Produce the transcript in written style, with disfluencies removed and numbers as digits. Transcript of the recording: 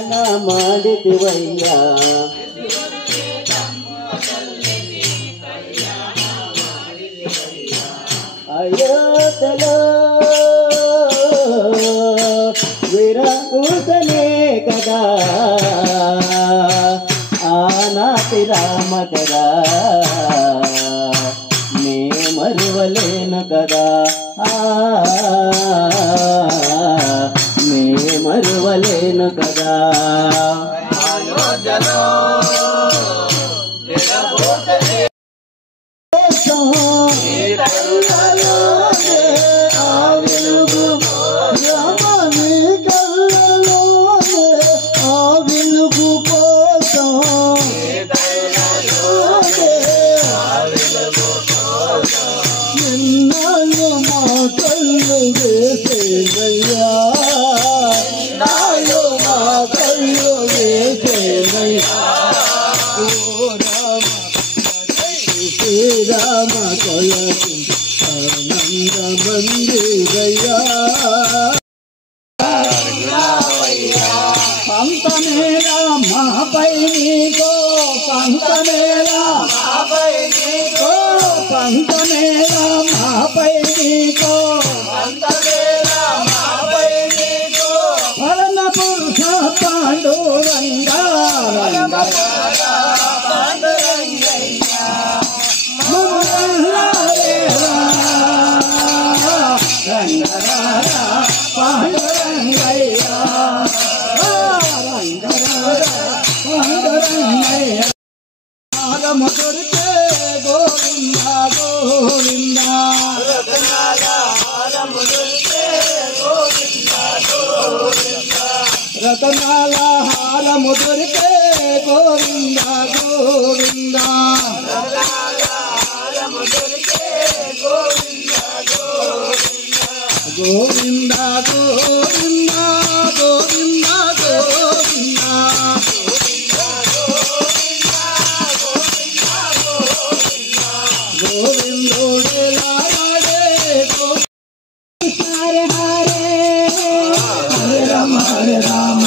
ಕಲ್ಯಾಣ ಮಾಡಿದಿವಯ್ಯ ಅಯೋಧ್ಯೆಯೋ ವಿರಕುತನೇ ಕದಾ ಆನಾತಿ ರಾಮ ಕದಾ ನೇ ಮರುವಲೇನು ಕದಾ ನೇ ಮರುವಲೇನು ಕದಾ राम आनंद मंदिरया पंत मेरा महापैनी को पंत मेरा महापैनी को पंत मेरा महापैनी को पंत मेरा महापैनी को परम पुरुष पांडुरंगा मधुर के गोविंदा गोविंदा रतनाला मधुर के गोविंदा गोविंदा रतनाला हाल मधुर के गोविंदा गोविंदा रतनाला हाल मधुर के गोविंदा गोविंदा गोविंदा गोविंदा गोविंदा गोविंदा गोविंदोड़े लाड़े हरे हरे हरे राम